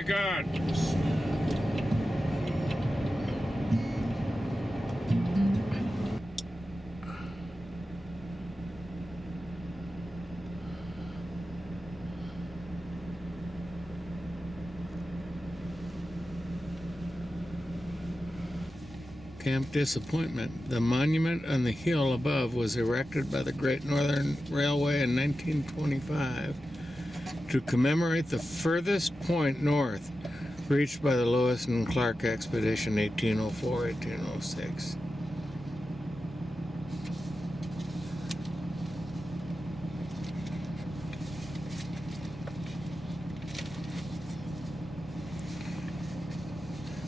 my God. Camp Disappointment. The monument on the hill above was erected by the Great Northern Railway in 1925 to commemorate the furthest point north reached by the Lewis and Clark expedition 1804-1806.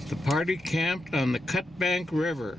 The party camped on the Cutbank River.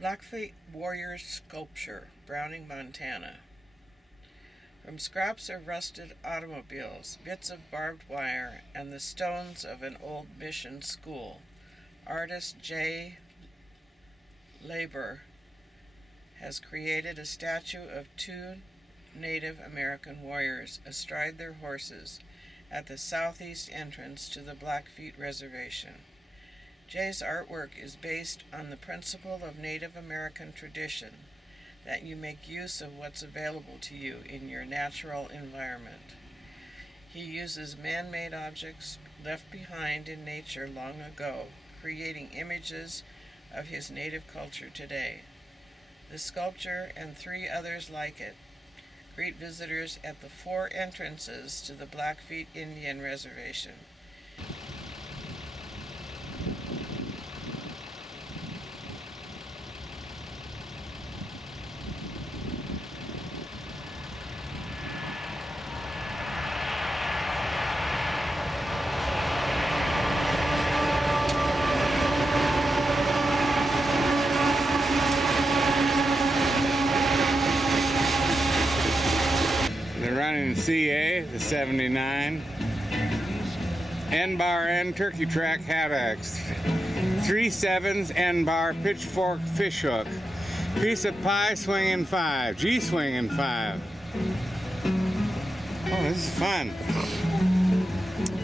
Blackfeet Warriors Sculpture, Browning, Montana. From scraps of rusted automobiles, bits of barbed wire, and the stones of an old mission school, artist J. Labor has created a statue of two Native American warriors astride their horses at the southeast entrance to the Blackfeet Reservation. Jay's artwork is based on the principle of Native American tradition, that you make use of what's available to you in your natural environment. He uses man-made objects left behind in nature long ago, creating images of his native culture today. The sculpture and 3 others like it greet visitors at the 4 entrances to the Blackfeet Indian Reservation. CA, the 79. N-bar N turkey track hat axe. 3/7 N-bar pitchfork fish hook. Piece of pie swinging 5. G swinging 5. Oh, this is fun.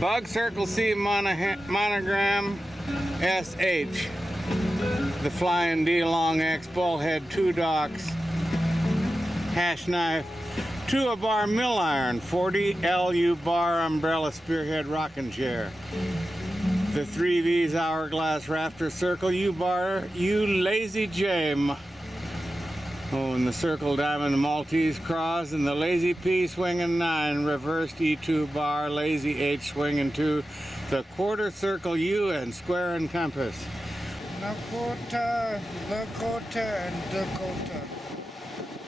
Bug Circle C monogram SH. The Flying D Long X Bullhead 2 docks. Hash knife. 2 a bar mill iron. 40 LU bar umbrella spearhead rocking chair. The 3V's hourglass rafter circle U bar U Lazy J. Oh, and the circle diamond Maltese cross and the Lazy P swinging 9 reversed E2 bar Lazy H swinging 2. The quarter circle U and square and compass. Dakota, and Dakota.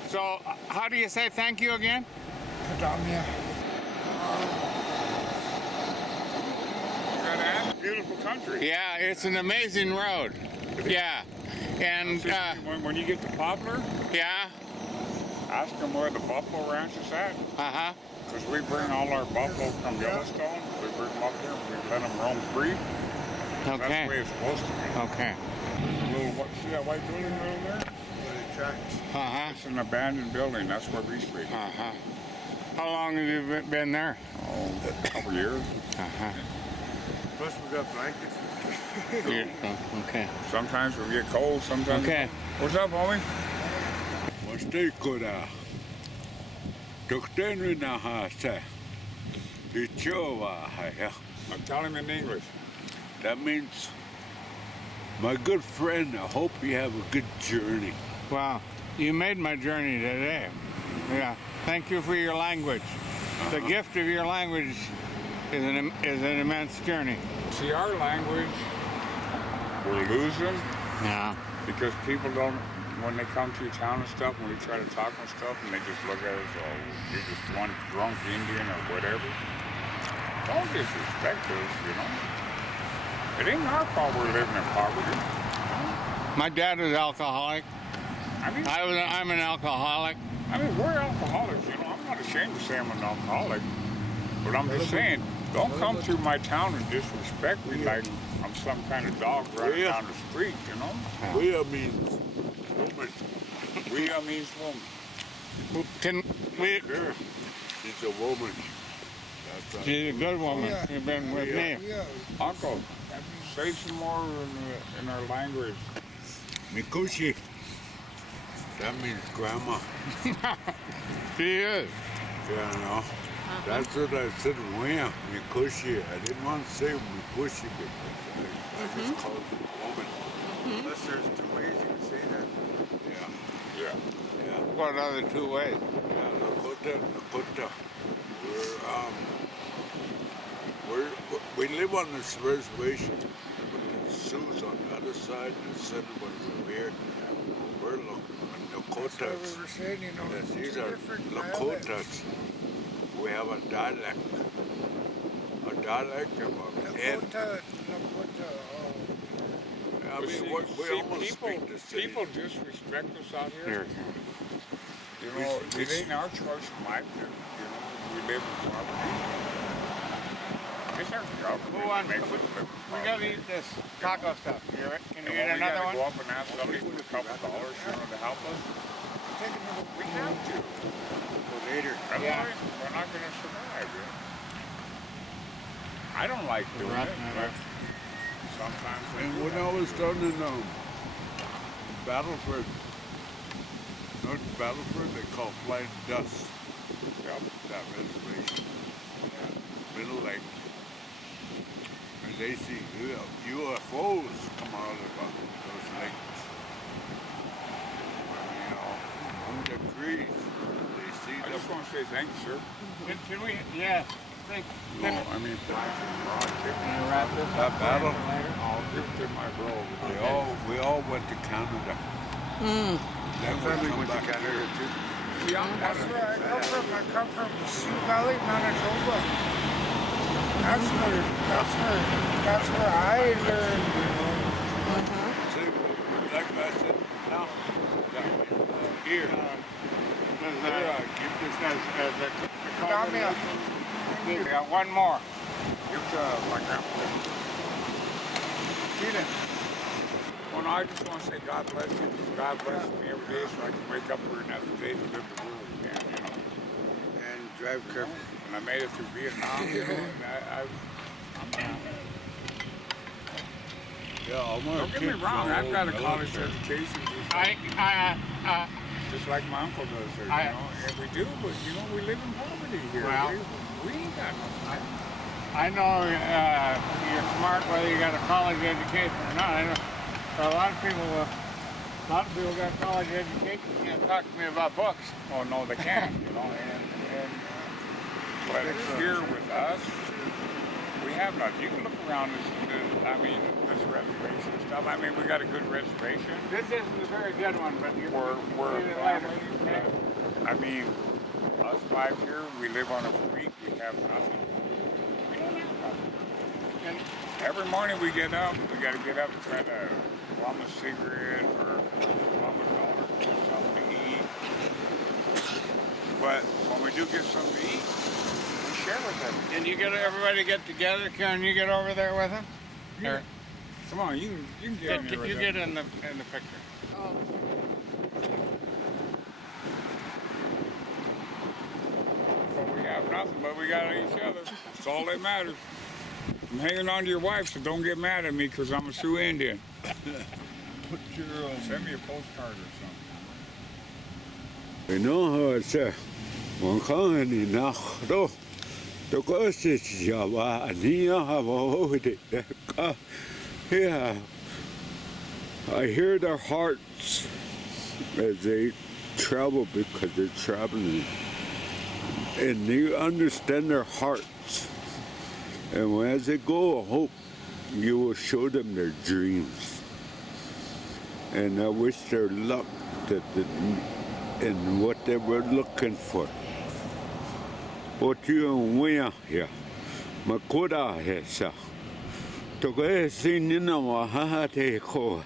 So, how do you say thank you again? Kadamia. Beautiful country. Yeah, it's an amazing road. Yeah, and When you get to Poplar, yeah, ask them where the buffalo ranch is at. Because we bring all our buffalo from Yellowstone. We bring them up here and we let them roam free. That's Okay. the way it's supposed to be. Okay. See that white building over there? It's an abandoned building. That's where we sleep. How long have you been there? Oh, a couple years. Plus we got blankets. Okay. Sometimes we get cold. Sometimes. Okay. What's up, homie? Dakota. Doktenri na hasa. Ichova haya. I'm telling him in English. That means, my good friend, I hope you have a good journey. Wow, you made my journey today. Yeah. Thank you for your language. The gift of your language is an immense journey. See, our language, we're losing. Yeah. Because people don't, when they come to your town and stuff, when you try to talk and stuff, and they just look at us, oh, you're just one drunk Indian or whatever. Don't disrespect us, you know. It ain't our fault we're living in poverty. My dad was alcoholic. I mean, I'm an alcoholic. we're alcoholics, you know. I'm not ashamed to say I'm an alcoholic. But I'm just saying, don't come through my town and disrespect me like I'm some kind of dog running down the street, you know. Wea means woman. Rhea means woman. Can we? Sure. She's a woman. That's right. She's a good woman. You've been with me. Uncle, say some more in our language. Mikushi. That means grandma. She is. Yeah, no. That's what I said, Wea, Mikushi. I didn't want to say Mikushi because I just called it woman. Unless there's 2 ways you can say that. Yeah. Yeah. What other 2 ways? Yeah, Dakota. We live on this reservation. The Sioux's on the other side, the Cinnamons over here. We're Dakotas. That's what we were saying, you know. And it's these 2 are different Lakotas. dialects. We have a dialect. A dialect of Dakota, I mean, See, we almost speak the same. people disrespect us out here. Here. You know, it ain't our choice in life. You know, we live in poverty. It's our job. Who wants Make to- us live in We poverty. gotta eat this taco stuff. Can you And eat when we another gotta one? go up and ask somebody for a couple dollars, you know, to help us, we have to. Later. Otherwise, we're not going to survive. You know? I don't like doing Right, it, right. but sometimes we And do when have I to. was down in Battleford, North Battleford, they call Flying Dust. Yep. That reservation. Middle Lake. And they see UFOs come out of those lakes. You know, on the trees. They see I them. just want to say thank you, sir. Can we? Yes. Thank. No, I mean, black and broad, Can I wrap this That up? battle, I'll give it to my bro. we all went to Canada. Then we come back here. See, I'm That's where I come from. I come from Sioux Valley, Manitoba. That's where I learned, you know. See, like I said, here, I give this as the Dame. We got one more. Give it to my grandpa. See that? Well, no, I just want to say God bless you. God bless me every day so I can wake up for another day to live the world again, you know. And drive careful. And I made it through Vietnam, you know, and I'm happy. Yeah, all my Don't get me kids wrong, are I've got a old college military. education, just like my uncle does there, you know. And we do, but you know, we live in poverty here. Well, we ain't got nothing. I know you're smart whether you got a college education or not. I know a lot of people got college education can't talk to me about books. Oh no, they can't, you know. But here with us, we have nothing. You can look around this reservation stuff. I mean, we got a good reservation. This isn't a very good one, but We're see a it later. family. I mean, us five here, we live on a creek. We have nothing. We don't have nothing. And Every morning we get up, we got to get up and try to plum a cigarette or plum a dollar, get something to eat. But when we do get something to eat, we share with them. and you get everybody get together. Karen, you get over there with them. Or, Come on, you can get in here with you them. get in the picture. But we have nothing, but we got each other. That's all that matters. I'm hanging on to your wife, so don't get mad at me because I'm a Sioux Indian. Put your Send me a postcard or something. you know how it's one kind in Dakota. The ghost is Java, and you have a hoodie. Yeah, I hear their hearts as they travel because they're traveling, and you understand their hearts. And as they go, I hope you will show them their dreams. And I wish their luck in what they were looking for. What you win here, Makoda has. To go see Nina Mahate Ko,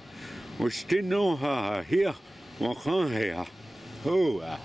we still know her here, Makan here. Oh,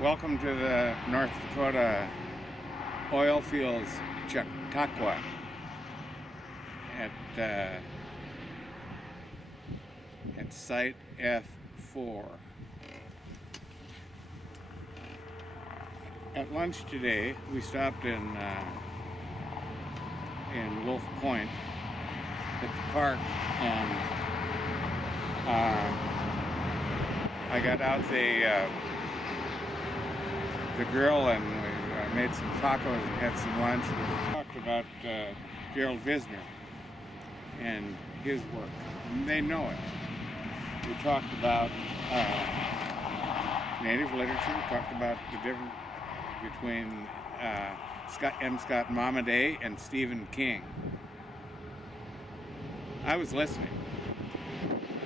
Welcome to the North Dakota oil fields, Chautauqua, at Site F4. At lunch today, we stopped in Wolf Point at the park, and I got out the grill, and we made some tacos and had some lunch. We talked about Gerald Visner and his work. And they know it. We talked about Native literature. We talked about the difference between Scott Momaday and Stephen King. I was listening,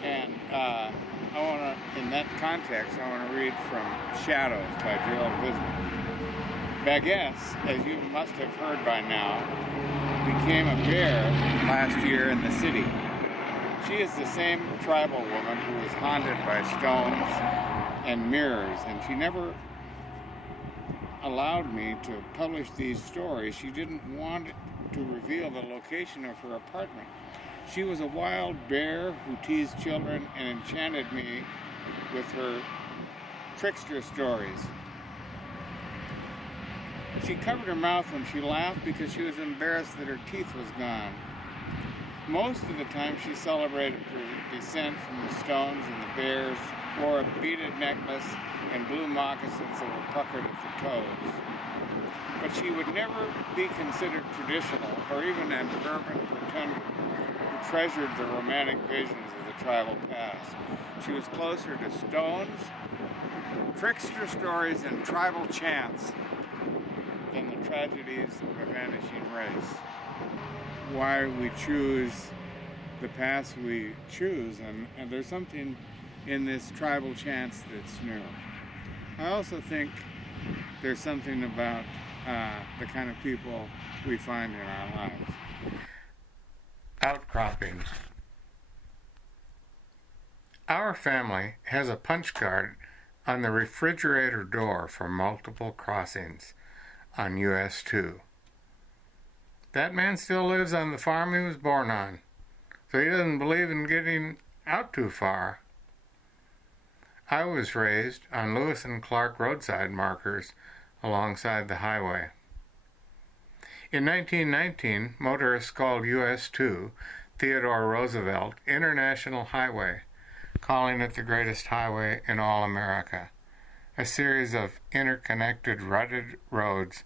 and in that context, I want to read from Shadows by Gerald Visner. Baguesse, as you must have heard by now, became a bear last year in the city. She is the same tribal woman who was haunted by stones and mirrors, and she never allowed me to publish these stories. She didn't want to reveal the location of her apartment. She was a wild bear who teased children and enchanted me with her trickster stories. She covered her mouth when she laughed because she was embarrassed that her teeth was gone. Most of the time she celebrated her descent from the stones and the bears, wore a beaded necklace and blue moccasins that were puckered at the toes. But she would never be considered traditional or even an urban pretender who treasured the romantic visions of the tribal past. She was closer to stones, trickster stories, and tribal chants than the tragedies of a vanishing race. Why we choose the paths we choose, and there's something in this tribal chants that's new. I also think there's something about the kind of people we find in our lives. Outcroppings. Our family has a punch card on the refrigerator door for multiple crossings on US 2. That man still lives on the farm he was born on, so he doesn't believe in getting out too far. I was raised on Lewis and Clark roadside markers alongside the highway. In 1919, motorists called US 2 Theodore Roosevelt International Highway, calling it the greatest highway in all America, a series of interconnected rutted roads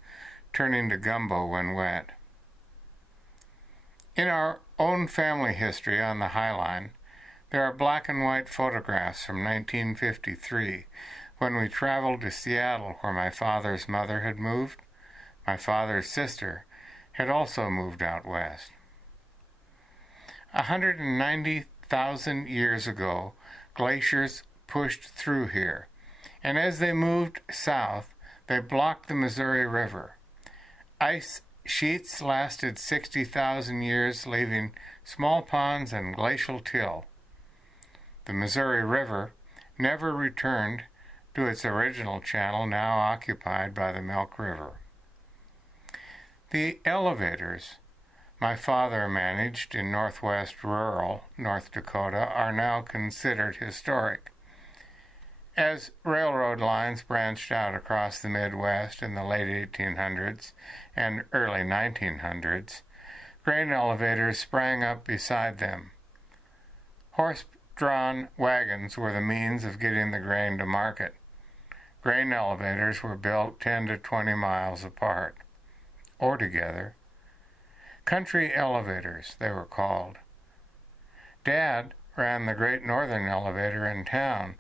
turning to gumbo when wet. In our own family history on the Hiline, there are black and white photographs from 1953 when we traveled to Seattle, where my father's mother had moved. My father's sister had also moved out west. 190,000 years ago, glaciers pushed through here, and as they moved south, they blocked the Missouri River. Ice sheets lasted 60,000 years, leaving small ponds and glacial till. The Missouri River never returned to its original channel, now occupied by the Milk River. The elevators my father managed in northwest rural North Dakota are now considered historic. As railroad lines branched out across the Midwest in the late 1800s and early 1900s, grain elevators sprang up beside them. Horse-drawn wagons were the means of getting the grain to market. Grain elevators were built 10 to 20 miles apart, or together. Country elevators, they were called. Dad ran the Great Northern elevator in town,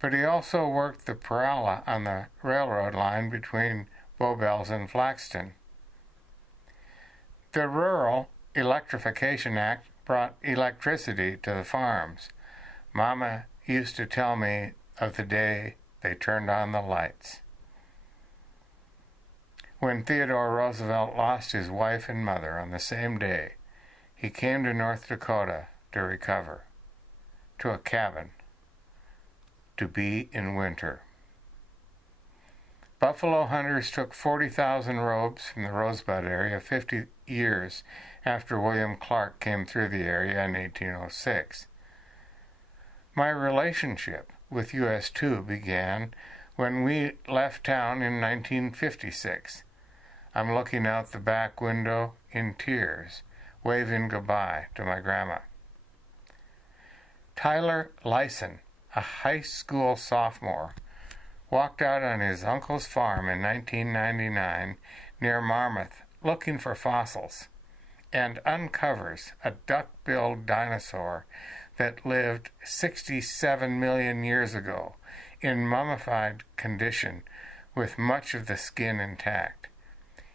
but he also worked the parala on the railroad line between Bowbells and Flaxton. The Rural Electrification Act brought electricity to the farms. Mama used to tell me of the day they turned on the lights. When Theodore Roosevelt lost his wife and mother on the same day, he came to North Dakota to recover, to a cabin, to be in winter. Buffalo hunters took 40,000 robes from the Rosebud area 50 years after William Clark came through the area in 1806. My relationship with US 2 began when we left town in 1956. I'm looking out the back window in tears, waving goodbye to my grandma. Tyler Lyson, a high school sophomore, walked out on his uncle's farm in 1999 near Marmarth looking for fossils, and uncovers a duck-billed dinosaur that lived 67 million years ago in mummified condition with much of the skin intact.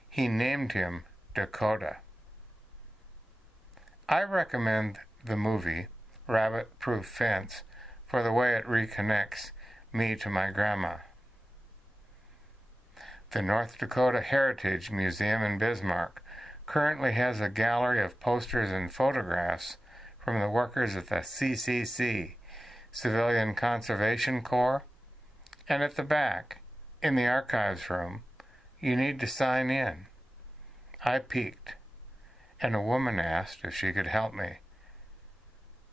He named him Dakota. I recommend the movie Rabbit Proof Fence for the way it reconnects me to my grandma. The North Dakota Heritage Museum in Bismarck currently has a gallery of posters and photographs from the workers at the CCC, Civilian Conservation Corps, and at the back, in the archives room, you need to sign in. I peeked, and a woman asked if she could help me.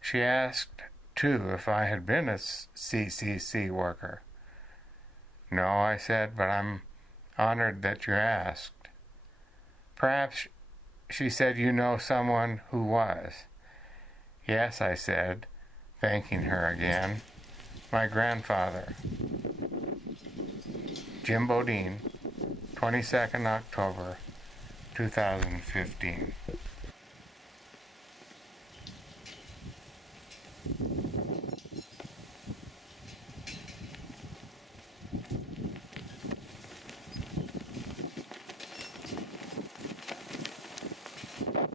She asked, too, if I had been a CCC worker. No, I said, but I'm Honored that you asked. Perhaps, she said, you know someone who was. Yes, I said, thanking her again. My grandfather. Jim Bodeen, 22nd October, 2015.